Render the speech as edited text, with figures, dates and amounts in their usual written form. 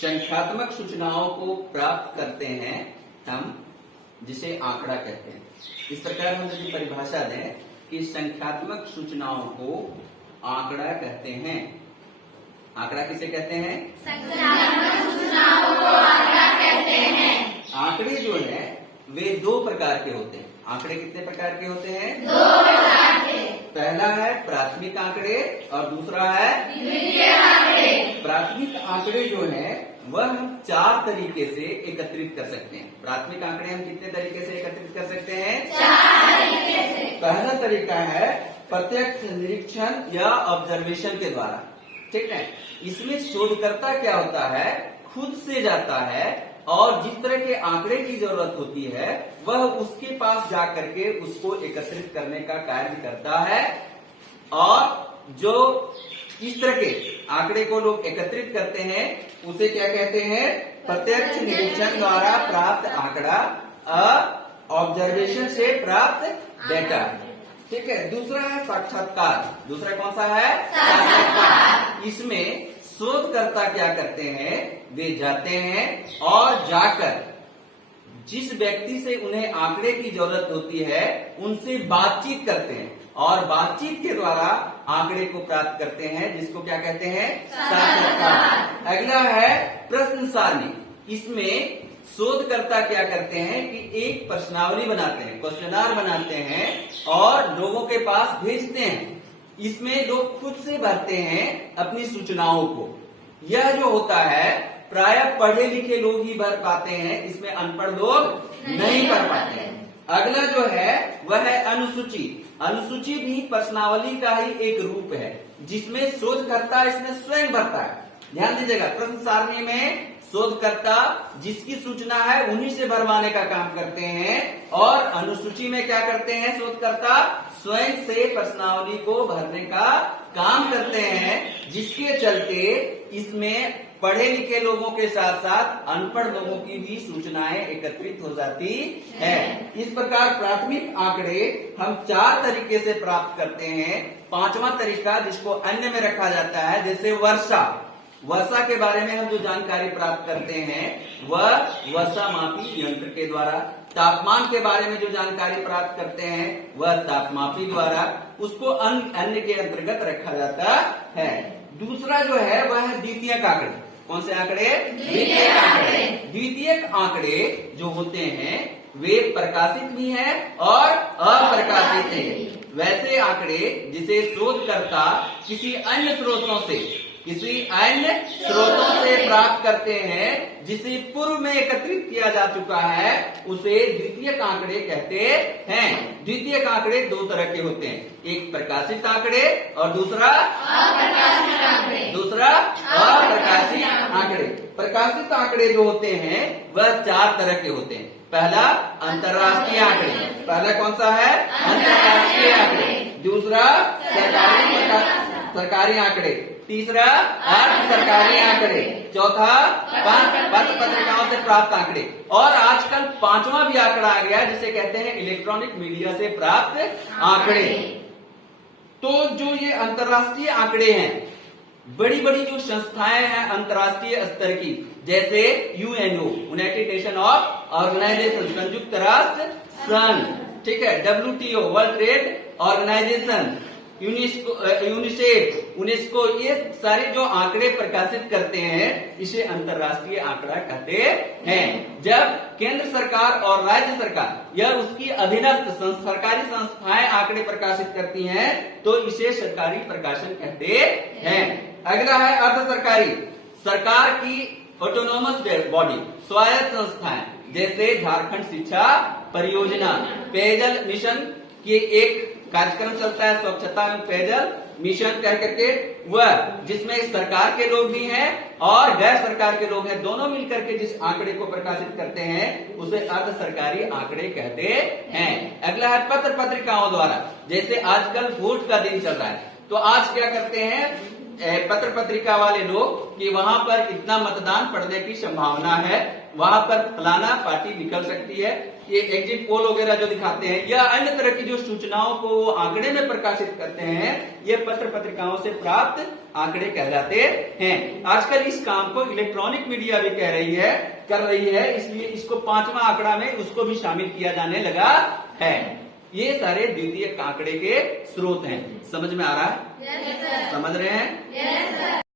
संख्यात्मक सूचनाओं को प्राप्त करते हैं हम, जिसे आंकड़ा कहते हैं। इस प्रकार हम यदि परिभाषा दें कि संख्यात्मक सूचनाओं को आंकड़ा कहते हैं। आंकड़ा किसे कहते हैं? संख्यात्मक सूचनाओं को आंकड़ा कहते हैं। आंकड़े जो है वे दो प्रकार के होते हैं। आंकड़े कितने प्रकार के होते हैं? दो प्रकार के। पहला है प्राथमिक आंकड़े और दूसरा है द्वितीयक आंकड़े। प्राथमिक आंकड़े जो है वह हम 4 तरीके से एकत्रित कर सकते हैं। प्राथमिक आंकड़े हम कितने तरीके से एकत्रित कर सकते हैं? 4 तरीके से। पहला तरीका है प्रत्यक्ष निरीक्षण या ऑब्जर्वेशन के द्वारा। ठीक है, इसमें शोधकर्ता क्या होता है, खुद से जाता है और जिस तरह के आंकड़े की जरूरत होती है वह उसके पास जाकर के उसको एकत्रित करने का कार्य करता है। और जो इस तरह के आंकड़े को लोग एकत्रित करते हैं उसे क्या कहते हैं? प्रत्यक्ष निरीक्षण द्वारा प्राप्त आंकड़ा, ऑब्जर्वेशन से प्राप्त डेटा। ठीक है, दूसरा है साक्षात्कार। दूसरा कौन सा है? साक्षात्कार। इसमें शोधकर्ता क्या करते हैं, वे जाते हैं और जाकर जिस व्यक्ति से उन्हें आंकड़े की जरूरत होती है उनसे बातचीत करते हैं और बातचीत के द्वारा आंकड़े को प्राप्त करते हैं, जिसको क्या कहते हैं? साक्षात्कार। अगला है प्रश्न सारणी। इसमें शोधकर्ता क्या करते हैं कि एक प्रश्नावली बनाते हैं, क्वेश्चनर बनाते हैं और लोगों के पास भेजते हैं। इसमें लोग खुद से भरते हैं अपनी सूचनाओं को। यह जो होता है प्रायः पढ़े लिखे लोग ही भर पाते हैं, इसमें अनपढ़ लोग नहीं कर पाते हैं। अगला जो है वह है अनुसूची। अनुसूची भी प्रश्नावली का ही एक रूप है जिसमें शोधकर्ता इसमें स्वयं भरता है। ध्यान दीजिएगा, प्रश्न सारणी में शोधकर्ता जिसकी सूचना है उन्हीं से भरवाने का काम करते हैं और अनुसूची में क्या करते हैं? शोधकर्ता स्वयं से प्रश्नावली को भरने का काम करते हैं, जिसके चलते इसमें पढ़े लिखे लोगों के साथ साथ अनपढ़ लोगों की भी सूचनाएं एकत्रित हो जाती है। इस प्रकार प्राथमिक आंकड़े हम 4 तरीके से प्राप्त करते हैं। 5वां तरीका जिसको अन्य में रखा जाता है, जैसे वर्षा। वर्षा के बारे में हम जो जानकारी प्राप्त करते हैं वह वर्षा मापी यंत्र के द्वारा। तापमान के बारे में जो जानकारी प्राप्त करते हैं वह तापमापी द्वारा, उसको अन्य के अंतर्गत रखा जाता है। दूसरा जो है वह है द्वितीयक आंकड़े। कौन से आंकड़े? द्वितीयक आंकड़े। द्वितीयक आंकड़े जो होते हैं वे प्रकाशित भी हैं और अप्रकाशित हैं। वैसे आंकड़े जिसे शोधकर्ता किसी अन्य स्रोतों से प्राप्त करते हैं, जिसे पूर्व में एकत्रित किया जा चुका है, उसे द्वितीयक आंकड़े कहते हैं। द्वितीयक आंकड़े 2 तरह के होते हैं, एक प्रकाशित आंकड़े और दूसरा अप्रकाशित आंकड़े। अप्रकाशित आंकड़े। प्रकाशित आंकड़े जो होते हैं वह 4 तरह के होते हैं। पहला अंतर्राष्ट्रीय आंकड़े। पहला कौन सा है? अंतर्राष्ट्रीय आंकड़े। दूसरा सरकारी आंकड़े। तीसरा अर्ध सरकारी आंकड़े। चौथा पत्र पत्रिकाओं से प्राप्त आंकड़े। और आजकल 5वां भी आंकड़ा आ गया जिसे कहते हैं इलेक्ट्रॉनिक मीडिया से प्राप्त आंकड़े। तो जो ये अंतर्राष्ट्रीय आंकड़े हैं, बड़ी बड़ी जो संस्थाएं हैं अंतर्राष्ट्रीय स्तर की, जैसे UNO, United Nation of Organization, संयुक्त राष्ट्र संघ, ठीक है, WTO, World Trade Organization, UNESCO, ये सारे जो आंकड़े प्रकाशित करते हैं इसे अंतर्राष्ट्रीय आंकड़ा कहते हैं। जब केंद्र सरकार और राज्य सरकार या उसकी अधीनस्थ सरकारी संस्थाएं आंकड़े प्रकाशित करती हैं तो इसे सरकारी प्रकाशन कहते हैं। अगला है अर्ध सरकारी। सरकार की ऑटोनोमस बॉडी, स्वायत्त संस्थाएं, जैसे झारखंड शिक्षा परियोजना, पेयजल मिशन की एक कार्यक्रम चलता है, स्वच्छता एवं पेयजल मिशन कह करके, वह जिसमें सरकार के लोग भी हैं और गैर सरकार के लोग हैं, दोनों मिलकर के जिस आंकड़े को प्रकाशित करते हैं उसे अर्ध सरकारी आंकड़े कहते हैं। अगला है पत्र पत्रिकाओं द्वारा। जैसे आजकल वोट का दिन चल रहा है तो आज क्या करते हैं पत्र पत्रिका वाले लोग कि वहां पर इतना मतदान पड़ने की संभावना है, वहां पर फलाना पार्टी निकल सकती है, ये एग्जिट पोल वगैरह जो दिखाते हैं या अन्य तरह की जो सूचनाओं को वो आंकड़े में प्रकाशित करते हैं, ये पत्र पत्रिकाओं से प्राप्त आंकड़े कहलाते हैं। आजकल इस काम को इलेक्ट्रॉनिक मीडिया भी कर रही है, इसलिए इसको 5वां आंकड़ा में उसको भी शामिल किया जाने लगा है। ये सारे द्वितीयक आंकड़े के स्रोत हैं। समझ में आ रहा है? Yes, sir. समझ रहे हैं? Yes, sir.